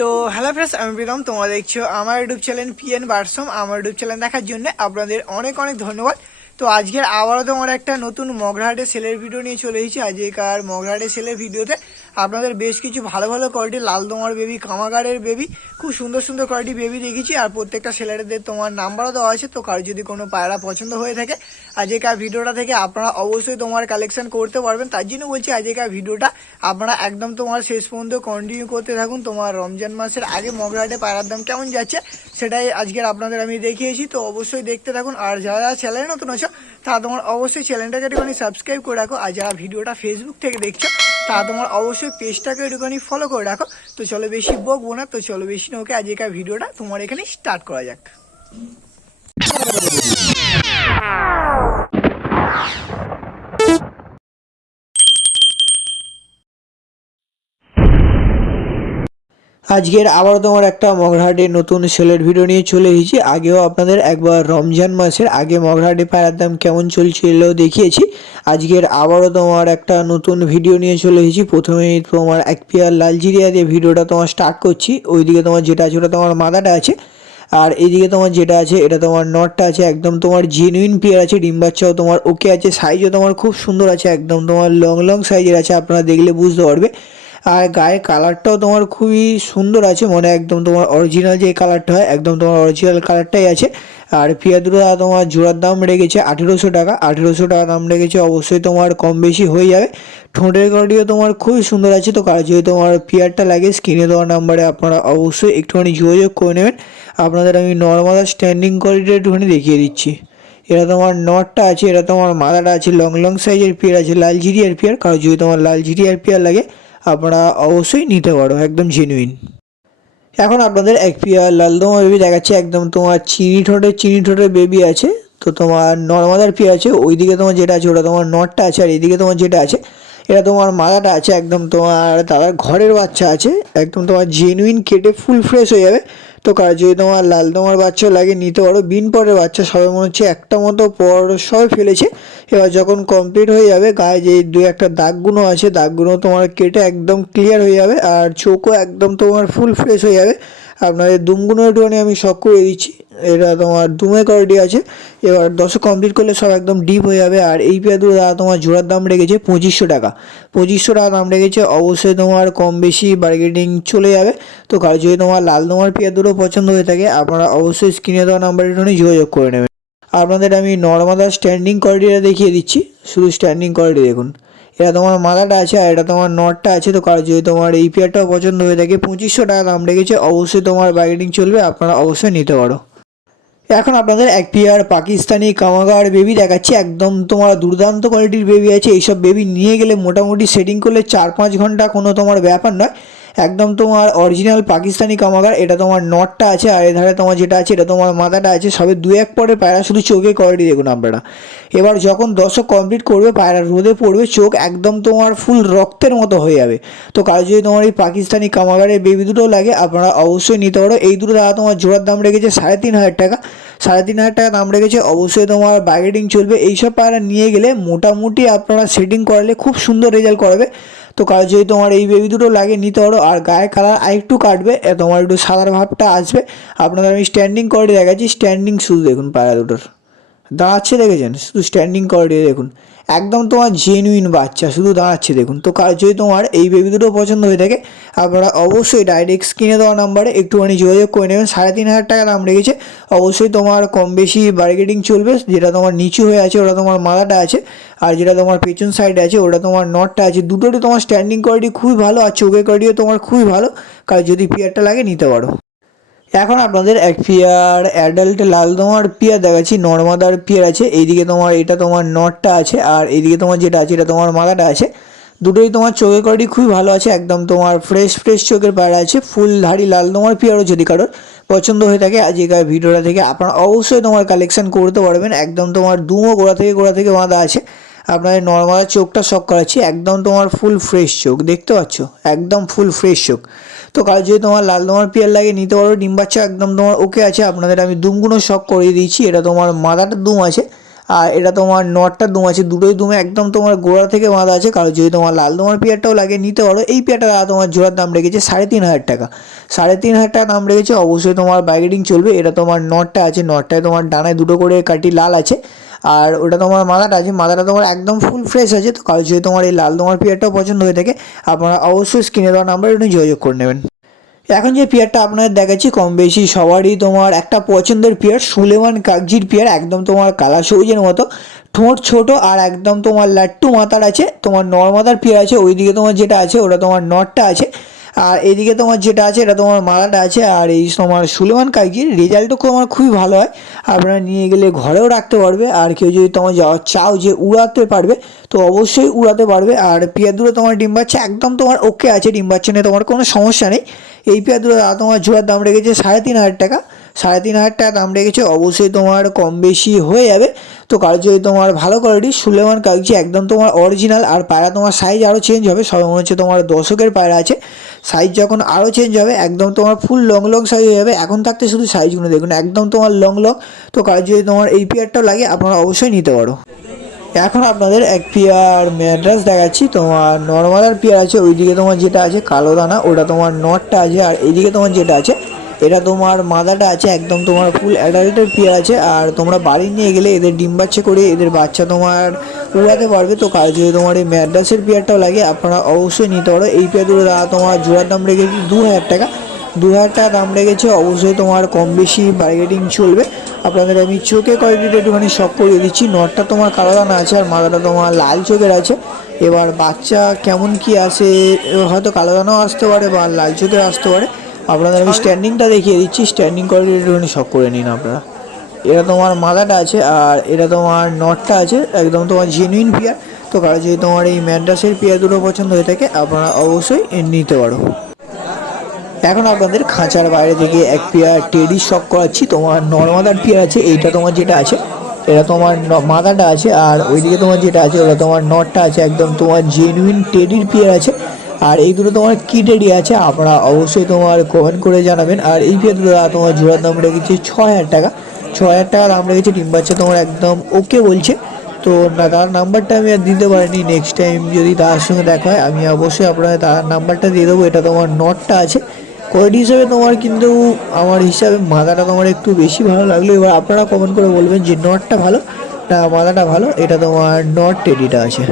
তো hello friends, আমি প্রীতম। তোমরা দেখছো আমার ইউটিউব চ্যানেল পিএন বারসম। আমার ইউটিউব চ্যানেল দেখার জন্য আপনাদের অনেক অনেক ধন্যবাদ। তো আজকের আবারও তোমার একটা নতুন মগরাহাটে সেলের ভিডিও নিয়ে চলে এসেছি। আজকের মগরাহাটে সেলের ভিডিওতে আপনাদের বেশ কিছু ভালো ভালো কোয়ালিটির লাল দোমার বেবি, কামাগারের বেবি, খুব সুন্দর সুন্দর কোয়ালিটি বেবি দেখেছি। আর প্রত্যেকটা সেলারদের তোমার নাম্বারও দেওয়া আছে। তো কারো যদি কোনো পায়রা পছন্দ হয়ে থাকে আজকের ভিডিওটা থেকে আপনারা অবশ্যই তোমার কালেকশন করতে পারবেন। তার জন্য বলছি আজকের ভিডিওটা আপনারা একদম তোমার শেষ পর্যন্ত কন্টিনিউ করতে থাকুন। তোমার রমজান মাসের আগে মগরাহাটে পায়রার দাম কেমন যাচ্ছে সেটাই আজকের আপনাদের আমি দেখিয়েছি। তো অবশ্যই দেখতে থাকুন। আর যারা চ্যানেলে নতুন আছো তারা তোমার অবশ্যই চ্যানেলটাকে একটুখানি সাবস্ক্রাইব করে রাখো। আর যারা ভিডিওটা ফেসবুক থেকে দেখছো তারা তোমার অবশ্যই পেজটাকে একটুখানি ফলো করে রাখো। তো চলো বেশি বকবো না, তো চলো বেশি নৌকে আজকের ভিডিওটা তোমার এখানে স্টার্ট করা যাক। আজকের আবারও তোমার একটা মগরাহাটের নতুন সেলের ভিডিও নিয়ে চলে এসেছি। আগেও আপনাদের একবার রমজান মাসের আগে মগরাহাটে পায়রার দাম কেমন চলছিল দেখিয়েছি। আজকের আবারও তোমার একটা নতুন ভিডিও নিয়ে চলে এসেছি। প্রথমেই তোমার এক পেয়ার লালজিরিয়া দিয়ে ভিডিওটা তোমার স্টার্ট করছি। ওইদিকে তোমার যেটা আছে ওটা তোমার মাদাটা আছে, আর এইদিকে তোমার যেটা আছে এটা তোমার নটটা আছে। একদম তোমার জেনুইন পেয়ার আছে, ডিম বাচ্চাও তোমার ওকে আছে, সাইজও তোমার খুব সুন্দর আছে, একদম তোমার লং লং সাইজের আছে, আপনারা দেখলে বুঝতে পারবে। আর গায়ের কালারটাও তোমার খুবই সুন্দর আছে, মানে একদম তোমার অরিজিনাল যে কালারটা হয় একদম তোমার অরিজিনাল কালারটাই আছে। আর পেয়ার দুটো তোমার জোড়ার দাম রেখেছে 1800 টাকা। 1800 টাকা দাম রেখেছে, অবশ্যই তোমার কম বেশি হয়ে যাবে। ঠোঁটের কোয়ালিটিও তোমার খুবই সুন্দর আছে। তো কারো যদি তোমার পেয়ারটা লাগে স্ক্রিনে দেওয়া নাম্বারে আপনারা অবশ্যই একটুখানি যোগাযোগ করে নেবেন। আপনাদের আমি নর্মাল স্ট্যান্ডিং কোয়ালিটি একটুখানি দেখিয়ে দিচ্ছি। এটা তোমার নটটা আছে, এটা তোমার মাদাটা আছে, লং লং সাইজের পেয়ার আছে, লালজিরিয়ার পেয়ার। কারো যদি তোমার লালজিরিয়ার পেয়ার লাগে আপনারা অবশ্যই নিতে পারো, একদম জেনুইন। এখন আপনাদের এক পেয়ার লালদমা বেবি দেখাচ্ছে, একদম তোমার চিনি ঠোঁটের বেবি আছে। তো তোমার নর্মাদার পেয়ার আছে, ওইদিকে তোমার যেটা আছে ওটা তোমার নটটা আছে, আর এইদিকে তোমার যেটা আছে এটা তোমার মাদাটা আছে। একদম তোমার দাদার ঘরের বাচ্চা আছে, একদম তোমার জেনুইন, কেটে ফুল ফ্রেশ হয়ে যাবে। তো কার যদি তোমার লালদমার বাচ্চা লাগে নিতে পারো। বিন পরের বাচ্চা সবে মনে হচ্ছে একটা মতো পর সবে ফেলেছে। এবার যখন কমপ্লিট হয়ে যাবে গায়ে যে দু একটা দাগগুলো আছে দাগগুলো তোমার কেটে একদম ক্লিয়ার হয়ে যাবে, আর চোখও একদম তোমার ফুল ফ্রেশ হয়ে যাবে। আপনাদের দুমগুলো একটুখানি আমি শখ করে দিচ্ছি। এটা তোমার দুমে কোয়ালিটি আছে। এবার 10 কমপ্লিট করলে সব একদম ডিপ হয়ে যাবে। আর এই পেয়ার দুটো দাদা তোমার জোড়ার দাম রেখেছে 2500 টাকা। 2500 টাকা দাম রেখেছে, অবশ্যই তোমার কম বেশি বার্গেনিং চলে যাবে। তো কারো যদি তোমার লাল দমার পেয়ার দুটো পছন্দ হয়ে থাকে আপনারা অবশ্যই স্ক্রিনে দেওয়া নাম্বারে একটুখানি যোগাযোগ করে নেবেন। আপনাদের আমি নর্মাল স্ট্যান্ডিং কোয়ালিটিটা দেখিয়ে দিচ্ছি, শুধু স্ট্যান্ডিং কোয়ালিটি দেখুন। এটা তোমার মাদাটা আছে আর এটা তোমার নটটা আছে। তো কারো যদি তোমার এই পেয়ারটাও পছন্দ হয়ে থাকে 2500 টাকা দাম রেখেছে, অবশ্যই তোমার বার্গেনিং চলবে, আপনারা অবশ্যই নিতে পারো। এখন আপনাদের এক পেয়ার পাকিস্তানি কামাগার বেবি দেখাচ্ছি, একদম তোমার দুর্দান্ত কোয়ালিটির বেবি আছে। এইসব বেবি নিয়ে গেলে মোটামুটি সেটিং করলে 4-5 ঘন্টা কোনো তোমার ব্যাপার নয়। একদম তোমার অরিজিনাল পাকিস্তানি কামাগার। এটা তোমার নটটা আছে, আর এধারে তোমার যেটা আছে এটা তোমার মাথাটা আছে। সবে 2-1 পরে পায়রা, শুধু চোখে কোয়ালিটি দেখুন আপনারা। এবার যখন 10 কমপ্লিট করবে পায়রা রোদে পড়বে, চোখ একদম তোমার ফুল রক্তের মতো হয়ে যাবে। তো কারো যদি তোমার এই পাকিস্তানি কামাগারের বেবি দুটো লাগে আপনারা অবশ্যই নিতে পারো। এই দুটো দাদা তোমার জোড়ার দাম রেখেছে 3500 টাকা। 3500 টাকা দাম রেখেছে, অবশ্যই তোমার বার্গেনিং চলবে। এইসব পায়রা নিয়ে গেলে মোটামুটি আপনারা সেটিং করালে খুব সুন্দর রেজাল্ট করবে। তো কারো যদি তোমার এই বেবি দুটো লাগে নিতে পারো। আর গায়ের কালার আরেকটু কাটবে, তোমার একটু সাদার ভাবটা আসবে। আপনাদের আমি স্ট্যান্ডিং কোয়ালিটি দেখাচ্ছি, স্ট্যান্ডিং শুধু দেখুন পায়রা দুটোর দাঁড়াচ্ছে, দেখেছেন? শুধু স্ট্যান্ডিং কোয়ালিটি দেখুন, একদম তোমার জেনুইন বাচ্চা, শুধু দাঁড়াচ্ছে দেখুন। তো কার যদি তোমার এই বেবি দুটো পছন্দ হয়ে থাকে আপনারা অবশ্যই ডাইরেক্ট স্ক্রিনে দেওয়া নাম্বারে একটুখানি যোগাযোগ করে নেবেন। 3500 টাকা দাম রেখেছে, অবশ্যই তোমার কম বেশি বার্গেনিং চলবে। যেটা তোমার নিচু হয়ে আছে ওটা তোমার মাথাটা আছে, আর যেটা তোমার পেছন সাইডে আছে ওটা তোমার নটটা আছে। দুটোরই তোমার স্ট্যান্ডিং কোয়ালিটি খুবই ভালো, আর চোখের কোয়ালিটিও তোমার খুবই ভালো। কার যদি পেয়ারটা লাগে নিতে পারো। এখন আপনাদের এক পেয়ার অ্যাডাল্ট লালদমার পেয়ার দেখাচ্ছি, নর্মাদার পেয়ার আছে। এইদিকে তোমার এটা তোমার নটটা আছে, আর এইদিকে তোমার যেটা আছে এটা তোমার মাদাটা আছে। দুটোই তোমার চোখের কোয়ালিটি খুবই ভালো আছে, একদম তোমার ফ্রেশ ফ্রেশ চোখের পায়রা আছে। ফুল ধাড়ি লালদমার পেয়ারও যদি কারোর পছন্দ হয়ে থাকে আজকের ভিডিওটা থেকে আপনারা অবশ্যই তোমার কালেকশন করতে পারবেন। একদম তোমার দুমো গোড়া থেকে বাঁধা আছে। আপনাদের নর্মাল চোখটা শখ করাচ্ছি, একদম তোমার ফুল ফ্রেশ চোখ, দেখতে পাচ্ছ? একদম ফুল ফ্রেশ চোখ। তো কাল যদি তোমার লাল দমার পেয়ার লাগে নিতে পারো। ডিম বাচ্চা একদম তোমার ওকে আছে। আপনাদের আমি দুমগুলো শখ করিয়ে দিয়েছি। এটা তোমার মাদাটা দুম আছে, আর এটা তোমার নটটা দুম আছে, দুটোই দুমে একদম তোমার গোড়া থেকে বাঁধা আছে। কারো যদি তোমার লাল দোমার পেয়ারটাও লাগে নিতে পারো। এই পেয়ারটা তোমার জোড়ার দাম রেখেছে 3,500 টাকা। 3,500 টাকা দাম রেখেছে। অবশ্যই তোমার বাইগেডিং চলবে। এটা তোমার নটটা আছে, নটটায় তোমার ডানায় দুটো করে কাটি লাল আছে। আর ওটা তোমার মাদাটা আছে, মাদাটা তোমার একদম ফুল ফ্রেশ আছে। তো কারো যদি তোমার এই লাল দোমার পেয়ারটাও পছন্দ হয়ে থাকে আপনারা অবশ্যই স্ক্রিনে দেওয়া নাম্বারে যোগাযোগ করে নেবেন। এখন যে পেয়ারটা আপনাদের দেখাচ্ছি কম বেশি সবারই তোমার একটা পছন্দের পেয়ার, সুলেমান কাগজির পেয়ার। একদম তোমার কালা সবুজের মতো, ঠোঁট ছোট আর একদম তোমার লাট্টু মাথার আছে। তোমার নর্মাদার পেয়ার আছে। ওইদিকে তোমার যেটা আছে ওটা তোমার নটটা আছে, আর এইদিকে তোমার যেটা আছে এটা তোমার মালাটা আছে। আর এই তোমার সুলেমান কাগজির রেজাল্টও তোমার খুবই ভালো হয়। আপনারা নিয়ে গেলে ঘরেও রাখতে পারবে। আর কেউ যদি তোমার চাও যে উড়াতে পারবে তো অবশ্যই উড়াতে পারবে। আর পেয়ার দুটো তোমার ডিম বাচ্চা একদম তোমার ওকে আছে, ডিম বাচ্চা নিয়ে তোমার কোনো সমস্যা নেই। এই পেয়ার দুটো তোমার জোড়ার দাম রেখেছে 3,500 টাকা। 3,500 টাকা দাম রেখেছে। অবশ্যই তোমার কম বেশি হয়ে যাবে। তো কারো যদি তোমার ভালো কোয়ালিটি সুলেমান কাগজি একদম তোমার অরিজিনাল। আর পায়রা তোমার সাইজ আরও চেঞ্জ হবে। সব মনে হচ্ছে তোমার দশকের পায়রা আছে, সাইজ যখন আরও চেঞ্জ হবে একদম তোমার ফুল লং লং সাইজ হয়ে যাবে। এখন থাকতে শুধু সাইজগুলো দেখুন একদম তোমার লং লং। তো কারো যদি তোমার এই পেয়ারটাও লাগে আপনারা অবশ্যই নিতে পারো। এখন আপনাদের এক পেয়ার ম্যাড্রাস দেখাচ্ছি। তোমার নর্মালার পেয়ার আছে, ওইদিকে তোমার যেটা আছে কালো দানা ওটা তোমার নটটা আছে। আর এইদিকে তোমার যেটা আছে এটা তোমার মাদাটা আছে, একদম তোমার ফুল অ্যাডাল্টের পেয়ার আছে। আর তোমরা বাড়ি নিয়ে গেলে এদের ডিম বাচ্চা করে এদের বাচ্চা তোমার উড়াতে পারবে। তো কাল যদি তোমার এই ম্যাড্রাসের পেয়ারটাও লাগে আপনারা অবশ্যই নিতে পারো। এই পেয়ার দুটো তোমার জোড়ার দাম রেখেছি 2,000 টাকা। 2,000 টাকা দাম রেখেছে। অবশ্যই তোমার কম বেশি বার্গেনিং চলবে। আপনাদের আমি চোখে কোয়ালিটিটা একটুখানি শখ করিয়ে দিচ্ছি। নটটা তোমার কালো দানা আছে আর মাদাটা তোমার লাল চোখের আছে। এবার বাচ্চা কেমন কি আসে, হয়তো কালো দানাও আসতে পারে বা লাল চোখের আসতে পারে। আপনাদের আমি স্ট্যান্ডিংটা দেখিয়ে দিচ্ছি, স্ট্যান্ডিং কোয়ালিটি একটুখানি শখ করে নিন আপনারা। এটা তোমার মাদাটা আছে আর এটা তোমার নটটা আছে, একদম তোমার জেনুইন পেয়ার। তো কারো যদি তোমার এই ম্যাড্রাসের পেয়ার দুটো পছন্দ হয়ে থাকে আপনারা অবশ্যই নিতে পারো। এখন আপনাদের খাঁচার বাইরে থেকে এক পেয়ার টেডি শখ করাচ্ছি। তোমার নর্মাদার পেয়ার আছে, এইটা তোমার যেটা আছে এটা তোমার মাদাটা আছে। আর ওইদিকে তোমার যেটা আছে ওটা তোমার নটটা আছে, একদম তোমার জেনুইন টেডির পেয়ার আছে। আর এই দুটো তোমার কি টেডি আছে আপনারা অবশ্যই তোমার কমেন্ট করে জানাবেন। আর এই পেয়ার দুটো তোমার জোড়ার দাম রেখেছি 6,000 টাকা। 6,000 টাকা দাম রেখেছে। ডিম বাচ্চা তোমার একদম ওকে বলছে। তো না তার নাম্বারটা আমি আর দিতে পারিনি, নেক্সট টাইম যদি তার সঙ্গে দেখা হয় আমি অবশ্যই আপনার তার নাম্বারটা দিয়ে দেবো। এটা তোমার নটটা আছে। কোয়ালিটি হিসাবে তোমার কিন্তু আমার হিসাবে মাদাটা তোমার একটু বেশি ভালো লাগলো। এবার আপনারা কমেন্ট করে বলবেন যে নটটা ভালো না মাদাটা ভালো। এটা তোমার নট টেডিটা আছে।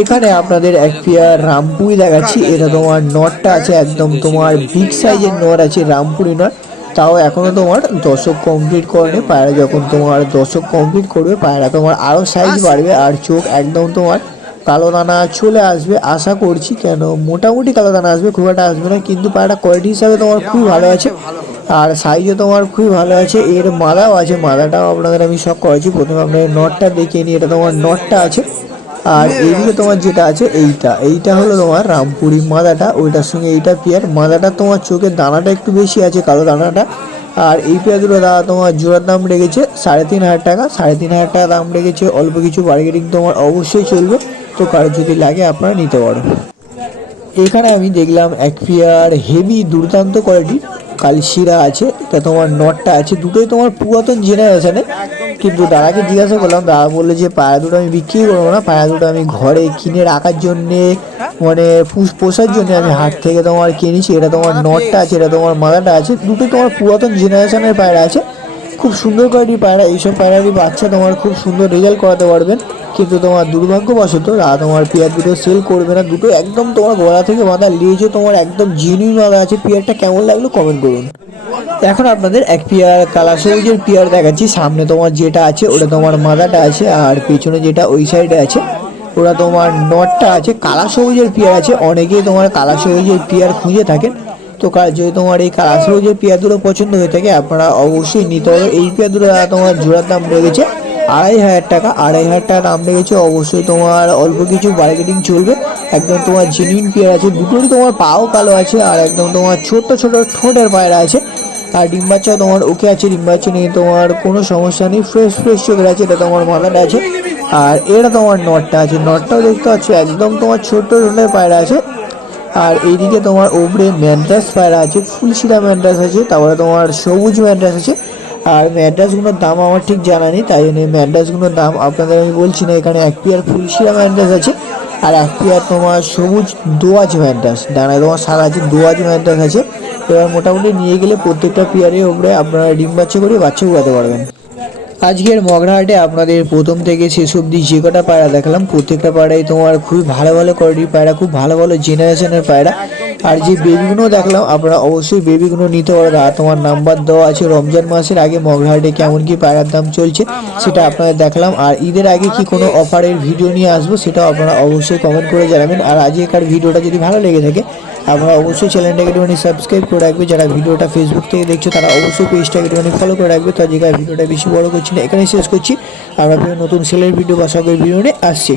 এখানে আপনাদের এক পেয়ার রামপুরি দেখাচ্ছি। এটা তোমার নটটা আছে, একদম তোমার বিগ সাইজের নট আছে, রামপুরি নট। তাও এখনও তোমার দশক কমপ্লিট করেনি। পায়রা যখন তোমার দশক কমপ্লিট করবে পায়রা তোমার আরও সাইজ বাড়বে। আর চোখ একদম তোমার কালো দানা চলে আসবে আশা করছি, কেন মোটামুটি কালো দানা আসবে, খুব একটা আসবে না। কিন্তু পায়রাটা কোয়ালিটি হিসাবে তোমার খুবই ভালো আছে আর সাইজও তোমার খুবই ভালো আছে। এর মাদাও আছে, মাদাটাও আপনাদের আমি শখ করেছি। প্রথমে আপনাদের নটটা দেখিয়ে নিই। এটা তোমার নটটা আছে। আর এইদিকে তোমার যেটা আছে এইটা হলো তোমার রামপুরি মাদাটা, ওইটার সঙ্গে এইটা পেয়ার। মাদাটা তোমার চোখের দানাটা একটু বেশি আছে, কালো দানাটা। আর এই পেয়ার দুটো তোমার জোড়ার দাম রেখেছে 3,500 টাকা। 3,500 টাকা দাম রেখেছে। অল্প কিছু বার্গেনিং তোমার অবশ্যই চলবে। তো কারো যদি লাগে আপনারা নিতে পারো। এখানে আমি দেখলাম এক পেয়ার হেভি দুর্দান্ত কোয়ালিটির কালশিরা আছে। এটা তোমার নটটা আছে, দুটোই তোমার পুরাতন জেনারেশনে। কিন্তু দাদাকে জিজ্ঞাসা করলাম, দাদা বললো যে পায়রা দুটো আমি বিক্রি করবো না, পায়রা দুটো আমি ঘরে কিনে রাখার জন্যে মানে পোষার জন্য আমি হাট থেকে তোমার কিনেছি। এটা তোমার নটটা আছে, এটা তোমার মাদাটা আছে। দুটোই তোমার পুরাতন জেনারেশনের পায়রা আছে, খুব সুন্দর কোয়ালিটির পায়রা। এইসব পায়রারই বাচ্চা তোমার খুব সুন্দর রেজাল্ট করাতে পারবেন। কিন্তু তোমার দুর্ভাগ্যবশত তোমার পেয়ার দুটো সেল করবে না। দুটো একদম তোমার গলা থেকে বাঁধা, লেজও তোমার একদম জেনুইন বাঁধা আছে। পেয়ারটা কেমন লাগলো কমেন্ট করুন। এখন আপনাদের এক পেয়ার কালা সবুজের পেয়ার দেখাচ্ছি। সামনে তোমার যেটা আছে ওটা তোমার মাদাটা আছে, আর পেছনে যেটা ওই সাইডে আছে ওরা তোমার নটটা আছে। কালা সবুজের পেয়ার আছে, অনেকেই তোমার কালা সবুজের পেয়ার খুঁজে থাকেন। তো যদি তোমার এই কালা সবুজের পেয়ার দুটো পছন্দ হয়ে থাকে আপনারা অবশ্যই নিতে হবে। এই পেয়ার দুটো তোমার জোড়ার দাম রেখেছে 2,500 টাকা। 2,500 টাকা দাম রেখেছে। অবশ্যই তোমার অল্প কিছু বার্গেনিং চলবে। একদম তোমার জেনুইন পেয়ার আছে, দুটোরই তোমার পাও কালো আছে আর একদম তোমার ছোট ছোট ঠোঁটের পায়রা আছে। আর ডিম বাচ্চা তোমার ওকে আছে, ডিম বাচ্চা নিয়ে তোমার কোনো সমস্যা নেই, ফ্রেশ ফ্রেশ চোখের আছে। এটা তোমার মাদাটা আছে আর এটা তোমার নটটা আছে। নটটাও দেখতে পাচ্ছ একদম তোমার ছোট্ট ঠোঁটের পায়রা আছে। আর এইদিকে তোমার ওপরে ম্যাড্রাস পায়রা আছে, ফুলশিরা ম্যাড্রাস আছে, তারপরে তোমার সবুজ ম্যাড্রাস আছে। আর ম্যাড্রাসগুলোর দাম আমার ঠিক জানা নেই, তাই জন্য ম্যাড্রাসগুলোর দাম আপনাদের আমি বলছি না। এখানে এক পেয়ার ফুলশিরা ম্যাড্রাস আছে আর এক পেয়ার তোমার সবুজ দোয়াজ ম্যাড্রাস, ডানায় তোমার সাদা আছে, দোয়াজ ম্যাড্রাস আছে। এবার মোটামুটি নিয়ে গেলে প্রত্যেকটা পেয়ারের উপরে আপনারা ডিম বাচ্চা করে বাচ্চা উড়াতে পারবেন। আজকের মগরাহাটে আপনাদের প্রথম থেকে শেষ অবধি যে কটা পায়রা দেখালাম প্রত্যেকটা পায়রাই তোমার খুবই ভালো ভালো কোয়ালিটির পায়রা, খুব ভালো ভালো জেনারেশনের পায়রা। আর যে বেবিগুলো দেখলাম আপনারা অবশ্যই বেবিগুলো নিতে পারবেন। আর তোমার নাম্বার দেওয়া আছে। রমজান মাসের আগে মগরাহাটে কেমন কি পায়রার দাম চলছে সেটা আপনাদের দেখালাম। আর ঈদের আগে কি কোনো অফারের ভিডিও নিয়ে আসবো সেটাও আপনারা অবশ্যই কমেন্ট করে জানাবেন। আর আজকের ভিডিওটা যদি ভালো লেগে থাকে আপনারা অবশ্যই চ্যানেলটাকে একটুখানি সাবস্ক্রাইব করে রাখবে। যারা ভিডিওটা ফেসবুক থেকে দেখছো তারা অবশ্যই পেজটাকে একটুখানি ফলো করে রাখবে। তো আজকে ভিডিওটা বেশি বড় করছি না, এখানে শেষ করছি। আমরা নতুন সেলের ভিডিও বা শখের ভিডিও নিয়ে আসছি।